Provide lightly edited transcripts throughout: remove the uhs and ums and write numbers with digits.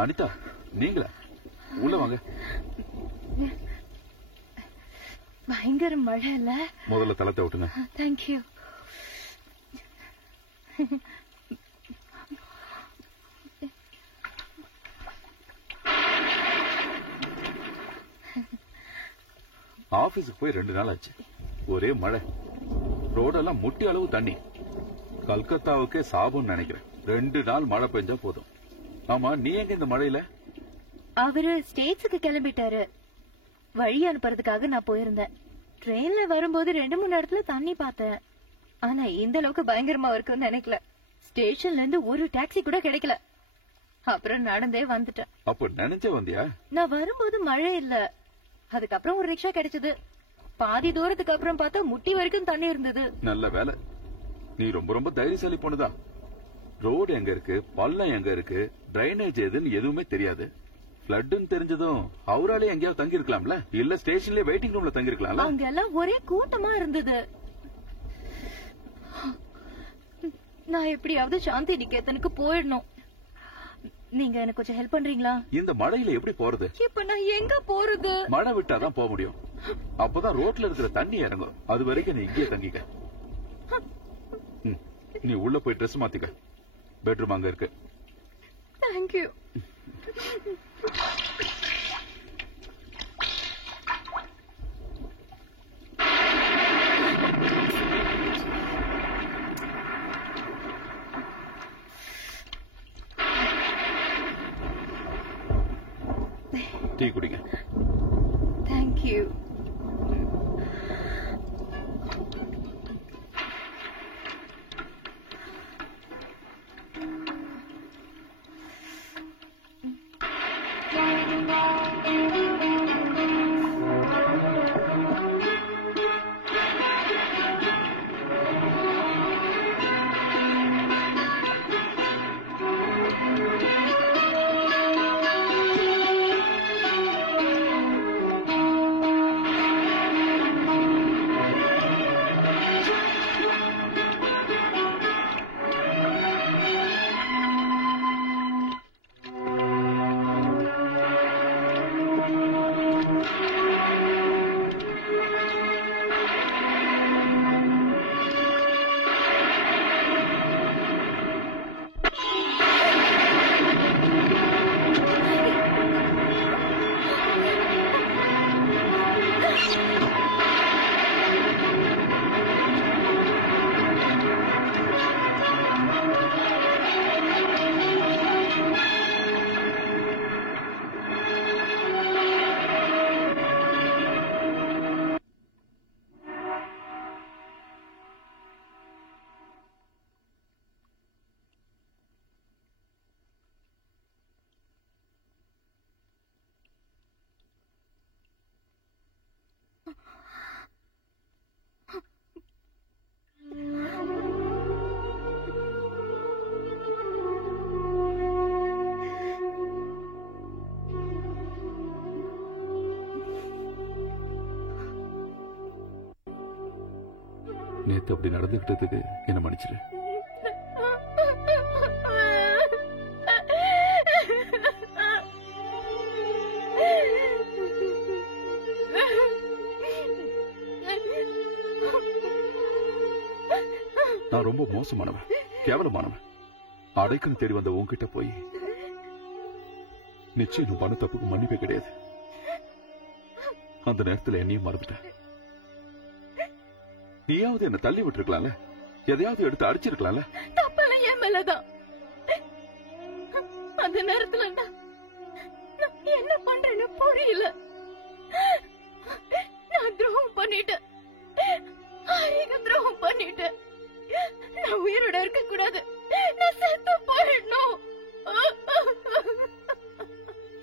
அனிதா, நீங்களா? உள்ள வாங்க. பயங்கர மழை இல்ல? முதல்ல தலத்தை விட்டுங்க. தேங்க்யூ. ஆபீஸுக்கு போய் 2 நாள் ஆச்சு. ஒரே மழை, ரோடெல்லாம் முட்டி அளவு தண்ணி. கல்கத்தாவுக்கே சாபம்னு நினைக்கிறேன். 2 நாள் மழை பெஞ்சா போதும். ஆமா, நீ எங்க இந்த மழையில? அவரு ஸ்டேட்ஸுக்கு கிளம்பிட்டாரு. வழி அனுப்புறதுக்காக நான் போயிருந்தேன். ட்ரெயின்ல வரும்போது 2-3 இடத்துல தண்ணி பார்த்தேன். ஆனா இந்த அளவுக்கு பயங்கரமா இருக்குன்னு நினைக்கல. ஸ்டேஷன்ல இருந்து ஒரு டாக்ஸி கூட கிடைக்கல. அப்புறம் நடந்தே வந்துட்டேன். அப்ப நினைச்சே வந்தியா? நான் வரும்போது மழை இல்ல. அதுக்கப்புறம் ஒரு ரிக்ஷா கிடைச்சது. பாதி தூரத்துக்கு அப்புறம் பார்த்தா முட்டி வரைக்கும் தண்ணி இருந்தது. நல்ல வேலை. நீ ரொம்ப ரொம்ப தைரியசாலி பொண்ணுதான். ரோடு எங்க இருக்கு, பள்ளம் எங்க இருக்கு, டிரைனேஜ் எதுன்னு எதுவுமே தெரியாது. ஃபிளட்னு தெரிஞ்சதும் ஹவுராலே எங்கேயாவது தங்கி இருக்கலாம்ல, இல்ல ஸ்டேஷன்லயே வெயிட்டிங் ரூம்ல தங்கி இருக்கலாம்ல. அங்க எல்லாம் ஒரே கூட்டமா இருந்தது. நான் எப்படியாவது சாந்தி நிகேதனுக்கு போயிடணும். நீங்க எனக்கு கொஞ்சம் ஹெல்ப் பண்றீங்களா? இந்த மழையில எப்படி போறது? இப்ப நான் எங்க போறது? மழை விட்டாதான் போக முடியும். அப்பதான் ரோட்ல இருக்கிற தண்ணி இறங்கும். அது வரைக்கும் நீ இங்கேயே தங்கிக்க. நீ உள்ள போய் ட்ரெஸ் மாத்திக்க. பெட்ரூம் அங்க இருக்கு. தேங்க்யூ. டீ குடிங்க. தேங்க்யூ. நேத்து அப்படி நடந்துகிட்டதுக்கு என்ன மன்னிச்சிரு. நான் ரொம்ப மோசமானவன், கேவலமானவன். அடைக்கன்னு தேடி வந்த உன்கிட்ட போய் நிச்சயம் நீ பண்ண தப்புக்கு மன்னிப்பே கிடையாது. அந்த நேரத்தில் என்னையும் மறந்துட்டேன். நீயாவது என்ன தள்ளி விட்டுருக்கலாம்ல, எதையாவது எடுத்து அடிச்சிருக்கலாம்ல. தப்பெல்லாம் என் மேலதான். அந்த நேரத்துல நான் என்ன பண்றேன்னு புரியல. நான் துரோகம் பண்ணிட்டேன், துரோகம் பண்ணிட்டேன். நான் உயிரோட இருக்க கூடாது, நான் செத்து போயிடணும்.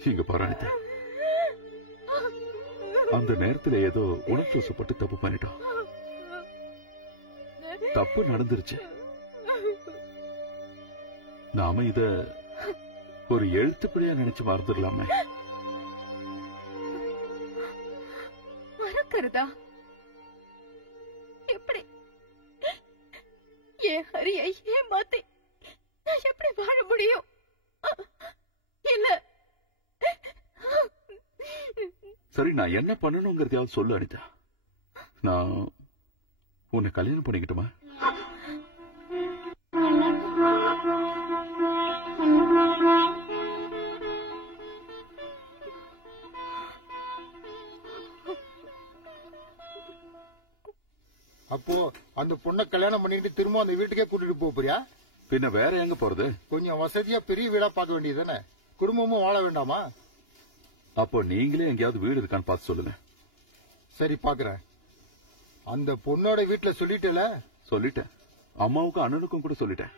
இங்க பாரு அனிதா, அந்த நேரத்துல ஏதோ உணர்ச்சி வசப்பட்டு தப்பு பண்ணிட்டோம். தப்பு நடந்துருச்சு. நாம இத ஒரு எழுத்துப்படியா நினைச்சு மறந்துடலாமே. மறக்கிறதா? எப்படி? என் ஹரியை ஏமாத்தி நான் எப்படி வாழ முடியும்? இல்ல, சரி, நான் என்ன பண்ணணுங்கிறதையாவது சொல்லு அனிதா. நான் உன்னை கல்யாணம் பண்ணிக்கிட்டுமா? அப்போ அந்த பொண்ணை கல்யாணம் பண்ணிட்டு திரும்ப அந்த வீட்டுக்கே கூட்டிட்டு போறியா? பின்ன வேற எங்க போறது? கொஞ்சம் வசதியா பெரிய வீடா பார்க்க வேண்டியதுதானே? குடும்பமும் வாழ வேண்டாமா? அப்போ நீங்களே எங்கேயாவது வீடு இருக்கான்னு பார்த்து சொல்லுங்க. சரி, பாக்குறேன். அந்த பொண்ணோட வீட்டுல சொல்லிட்டல? சொல்லிட்டேன். அம்மாவுக்கும் அண்ணனுக்கும் கூட சொல்லிட்டேன்.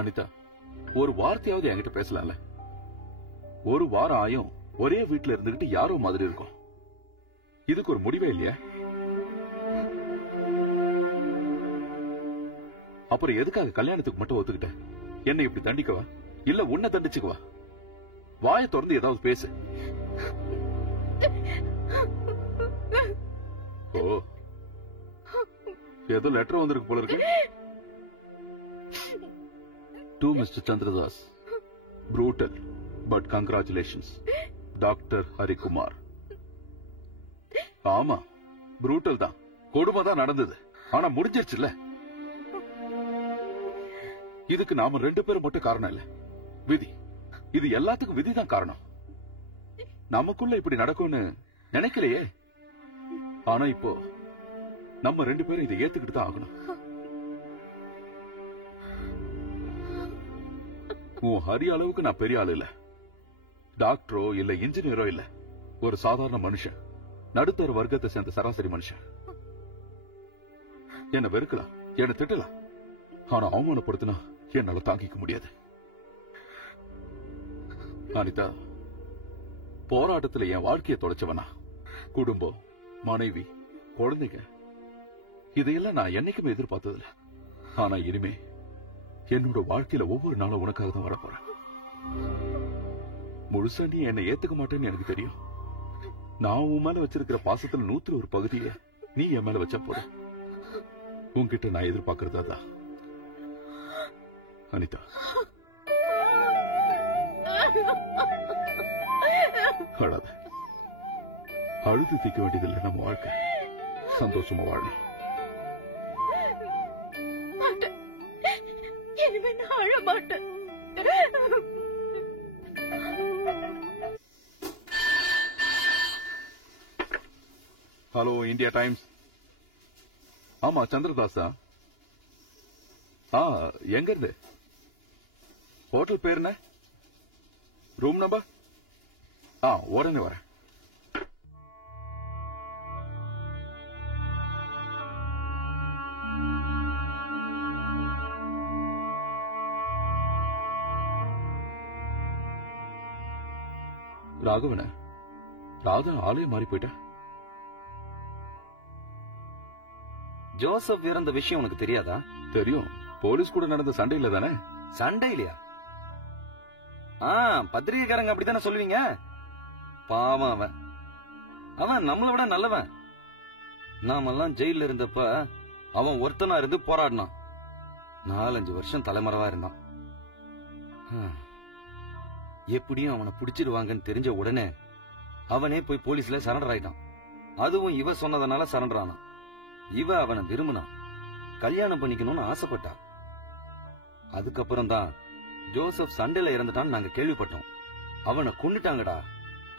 அனிதா, ஒரு வார்த்தையாவது என்கிட்ட பேசலாம்ல? ஒரு வாரம் ஆயும் ஒரே வீட்டுல இருந்துகிட்டு யாரோ மாதிரி இருக்கும். இதுக்கு ஒரு முடிவே இல்லையா? அப்புறம் எதுக்காக கல்யாணத்துக்கு மட்டும் ஒத்துக்கிட்ட? என்ன இப்படி தண்டிக்கவா, இல்ல உன்னை தண்டிச்சுக்குவா? வாயை திறந்து ஏதாவது பேசு. ஓ, ஏதோ லெட்டர் வந்திருக்கு போல இருக்கு. To mister Chandradas, brutal but congratulations, doctor Harikumar. ஆமா, ப்ரூட்டல் தான், கொடுமை தான் நடந்தது. ஆனா முடிஞ்சிருச்சுல்ல. இதுக்கு நாம 2 பேரும் மட்டும் காரணம் இல்ல, விதி. இது எல்லாத்துக்கும் விதிதான் காரணம். நமக்குள்ள இப்படி நடக்கும்னு நினைக்கலையே. ஆனா இப்போ நம்ம 2 பேரும் இதை ஏத்துக்கிட்டு தான் ஆகணும். உன் ஹரி அளவுக்கு நான் பெரிய ஆளு இல்ல, டாக்டரோ இல்ல இன்ஜினியரோ இல்ல, ஒரு சாதாரண மனுஷன், நடுத்தர வர்க்கத்தை சேர்ந்த சராசரி மனுஷன். என்ன வெறுக்கலாம், என்ன திட்டலாம், ஆனா அவமானப்படுத்தினா என்னால தாங்கிக்க முடியாது. அனிதா, போராட்டத்துல என் வாழ்க்கையை தொலைச்சவனா, குடும்பம், மனைவி, குழந்தைங்க, இதையெல்லாம் நான் என்னைக்குமே எதிர்பார்த்ததில்ல. ஆனா இனிமே என்னோட வாழ்க்கையில ஒவ்வொரு நாளும் உனக்காக தான் வரப்போறேன். முழுசா நீ என்னை ஏத்துக்க மாட்டேன்னு எனக்கு தெரியும். நான் உன் மேல வச்சிருக்கிற பாசத்துல 101 பகுதியை நீ என் மேல வச்ச போற. உன்கிட்ட நான் எதிர்பார்க்கறதா தான். அனிதா, அழாத. அழுது தீக்க வேண்டியதில்லை நம்ம வாழ்க்கை. சந்தோஷமா வாழணும். இனிமே நான் அழ மாட்டேன். Hello, India times. ஆமா, சந்திரதாஸா? எங்க இருந்து? ஹோட்டல் பேர் என்ன? Room number? உடனே வரேன். ராகவன, ராதா ஆலயம் மாறி போயிட்டா. ஜோசப் இறந்த விஷயம் உனக்கு தெரியாதா? தெரியும். போலீஸ் கூட நடந்த சண்டையில தானே? சண்டையிலையா? பத்திரிகைக்காரங்க அப்படித்தானே சொல்லுவீங்க. பாவம் அவன். அவன் நம்மளை விட நல்லவன். நாமெல்லாம் ஜெயில இருந்தப்ப அவன் ஒருத்தனா இருந்து போராடினான். 4-5 வருஷம் தலைமறைவா இருந்தான். எப்படியும் அவனை பிடிச்சிடுவாங்கன்னு தெரிஞ்ச உடனே அவனே போய் போலீஸ்ல சரண்டர் ஆயிட்டான். அதுவும் இவ சொன்னதுனால சரண்டர் ஆனான். இவ அவனை விரும்பினான், கல்யாணம் பண்ணிக்கணும்னு ஆசைப்பட்டா. அதுக்கப்புறம் தான் ஜோசப் சண்டையில இறந்துட்டான்னு நாங்க கேள்விப்பட்டோம். அவனை கொன்னுட்டாங்கடா.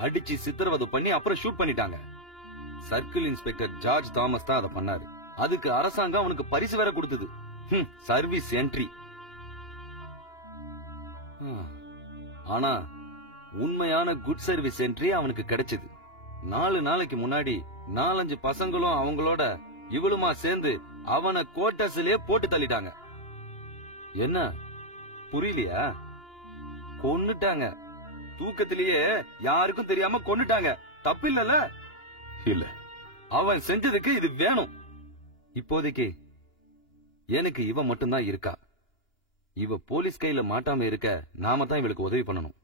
அடிச்சு சித்திரவதை பண்ணி அப்புறம் ஷூட் பண்ணிட்டாங்க. சர்க்கிள் இன்ஸ்பெக்டர் ஜார்ஜ் தாமஸ் தான் அதை பண்ணாரு. அதுக்கு அரசாங்கம் அவனுக்கு பரிசு வேற கொடுத்தது, சர்வீஸ் என்ட்ரி. ஆனா உண்மையான குட் சர்வீஸ் என்ட்ரி அவனுக்கு கிடைச்சது. 4 நாளைக்கு முன்னாடி 4-5 பசங்களும் அவங்களோட இவளுமா சேர்ந்து அவனை கோட்டர்ஸ்லயே போட்டு தள்ளிட்டாங்க. என்ன புரியலையா? கொன்னுட்டாங்க. தூக்கத்திலேயே யாருக்கும் தெரியாம கொன்னுட்டாங்க. தப்பு இல்லல? இல்ல. அவன் செஞ்சதுக்கு இது வேணும். இப்போதைக்கு எனக்கு இவ மட்டும்தான் இருக்கா. இவ போலீஸ் கையில மாட்டாம இருக்க நாம தான் இவளுக்கு உதவி பண்ணணும்.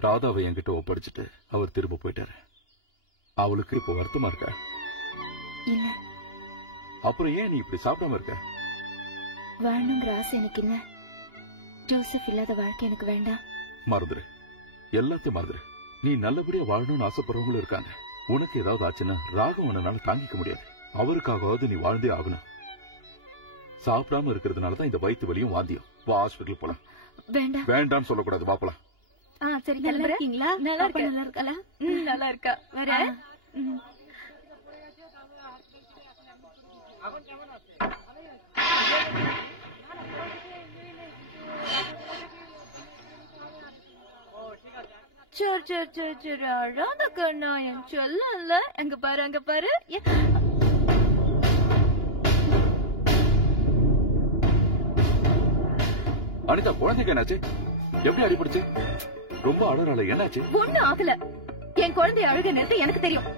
ராதாவை என்கிட்ட ஒப்படைச்சிட்டு அவர் திரும்ப போயிட்டாரு. அவளுக்கு இப்ப வருத்தமா இருக்கா? இல்ல. அப்புறம் ஏன் நீ இப்படி சாப்பிடாம இருக்க? வாழணுங்கிற ஆசை எனக்கு இல்ல. ஜோசப் இல்லாத வாழ்க்கை எனக்கு வேண்டாம். மறந்துரு, எல்லாத்தையும் மறந்துரு. நீ நல்லபடியா வாழணும்னு ஆசைப்படுறவங்களும் இருக்காங்க. உனக்கு ஏதாவது ஆச்சுன்னா ராகவனால தாங்கிக்க முடியாது. அவருக்காகவாவது நீ வாழ்ந்தே ஆகணும். சாப்பிடாம இருக்கிறதுனாலதான் இந்த வயிற்று வலியும் வாந்தியும். வா, ஹாஸ்பிட்டல் போலாம். வேண்டாம் வேண்டாம்னு சொல்லக்கூடாது. வா போலாம். சரி, நல்லா இருக்கீங்களா? நல்லா இருக்கா. நல்லா இருக்கா. வேற சரி அழாத கண்ணா, என் சொல்லல. அங்க பாரு, அங்க பாரு. அனிதா, குழந்தைக்கு என்னாச்சு? எப்படி அடிபடுச்சு? ரொம்ப அழறால, என்னாச்சு? ஒண்ணு ஆகல. என் குழந்தை அழுக நிறுத்த எனக்கு தெரியும்.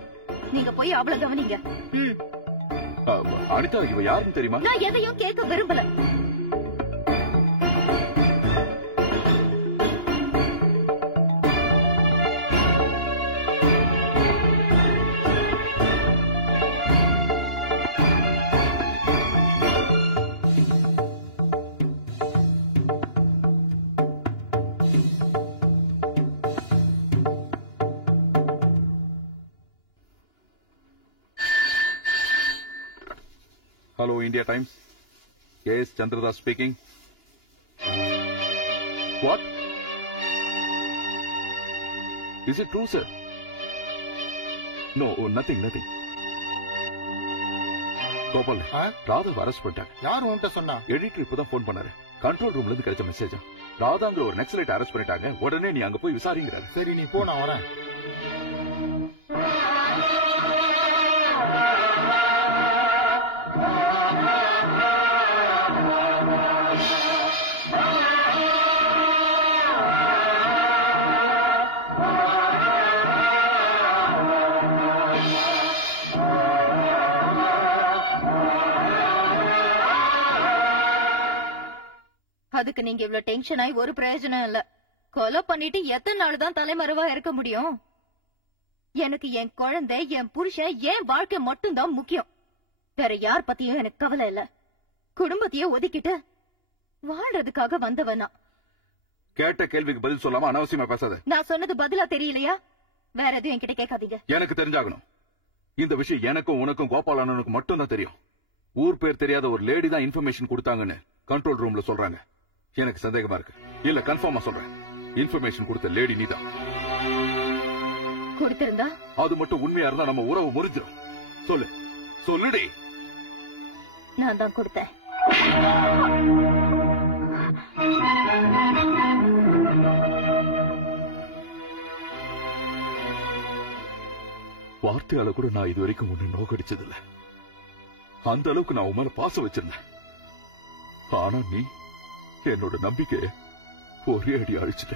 நீங்க போய் அவளை கவனிங்க. அனிதா, இவ யாருன்னு தெரியுமா? நான் எதையும் கேட்க விரும்பல. Hello, India Times. Yes, Chandradas speaking. What? Is it true, sir? No, nothing. Gopal, ராதாவை அரெஸ்ட் பண்ணிட்டாங்க. யார் உன்கிட்ட சொன்னா? எடிட்டர் இப்பதான் போன் பண்ணாரு. கண்ட்ரோல் ரூம்ல இருந்து கிடைச்ச மெசேஜ். ராதாங்க ஒரு நக்சலைட் அரெஸ்ட் பண்ணிட்டாங்க. உடனே நீ அங்க போய் விசாரிங்கிறாரு. சரி, நீ போ, நான் வரேன். அதுக்கு நீங்க இவ்வளவு டென்ஷன் ஆகி ஒரு பிரயோஜனம் இல்ல. கொலை பண்ணிட்டு எத்தனை நாள் தான் தலைமறைவா இருக்க முடியும்? எனக்கு என் குழந்தை, என் புருஷன், என் வாழ்க்கை மட்டும்தான் முக்கியம். வேற யார் பத்தியும் எனக்கு கவலை இல்ல. குடும்பத்தையே ஒதுக்கிட்டு வாழ்றதுக்காக வந்தவனா. கேட்ட கேள்விக்கு பதில் சொல்லாம அனாவசியமா பேசாத. நான் சொன்னது பதிலா தெரியலையா? வேற எதுவும் என்கிட்ட கேட்காதீங்க. எனக்கு தெரிஞ்சாகணும். இந்த விஷயம் எனக்கும் உனக்கும் கோபால் அண்ணனுக்கு மட்டும் தான் தெரியும். ஊர் பேர் தெரியாத ஒரு லேடி தான் இன்ஃபர்மேஷன் கொடுத்தாங்கன்னு கண்ட்ரோல் ரூம்ல சொல்றாங்க. எனக்கு சந்தேகமா இருக்கு. இல்ல, கன்ஃபார்மா சொல்றேன். இன்ஃபர்மேஷன் கொடுத்த லேடி நீதான். கொடுத்திருந்தா அது மட்டும் உண்மையா இருந்தா நம்ம உறவு முறிஞ்சிடும். சொல்லுடி. நான் தான் கொடுத்தேன். வார்த்தையால கூட நான் இது வரைக்கும் ஒண்ணு நோக்கடிச்சதில்ல. அந்த அளவுக்கு நான் உன் மேல பாசம் வச்சிருந்தேன். ஆனா நீ என்னோட நம்பிக்கைய ஒரே அடி அழிச்சிட்ட.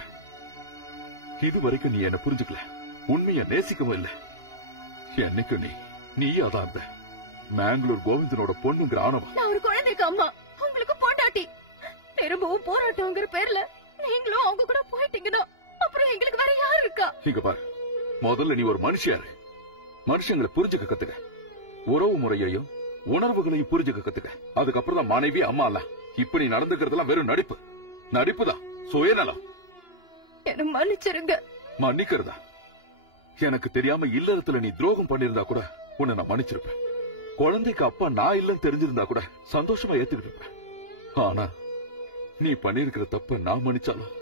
இது வரைக்கும் நீ என்ன புரிஞ்சுக்கல, உண்மைய நேசிக்கவும் இல்ல. என்னைக்கு நீ அதான் இருந்த. மேங்களூர் கோவிந்தனோட பொண்ணுங்கிற ஆணவம். நான் ஒரு குழந்தைக்கு அம்மா, உங்களுக்கு பொண்டாட்டி. திரும்பவும் போராட்டங்கிற பேர்ல நீங்களும் அவங்க கூட போயிட்டீங்கன்னா அப்புறம் எங்களுக்கு வேற யாரு இருக்கா? இங்க பாரு, முதல்ல நீ ஒரு மனுஷியாரு. மனுஷங்களை புரிஞ்சுக்க கத்துக்க. உறவு முறையையும் உணர்வுகளையும் புரிஞ்சுக்க கத்துக்க. அதுக்கப்புறம் தான் மனைவி, அம்மா எல்லாம். இப்ப நீ நடந்துக்கிறதுலாம் வெறும் நடிப்புதான். சுயநலம். என்ன மன்னிச்சிருங்க. மன்னிக்கிறதா? எனக்கு தெரியாம இல்லறத்துல நீ துரோகம் பண்ணிருந்தா கூட உன்னை நான் மன்னிச்சிருப்பேன். குழந்தைக்கு அப்பா நான் இல்லன்னு தெரிஞ்சிருந்தா கூட சந்தோஷமா ஏத்துக்கிட்டு இருப்பேன். ஆனா நீ பண்ணிருக்கிற தப்ப நான் மன்னிச்சாலும்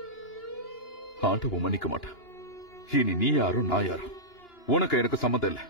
ஆண்டவன் மன்னிக்க மாட்டான். இனி நீ யாரும் நான் யாரும் உனக்கு எனக்கு சம்மந்தம் இல்ல.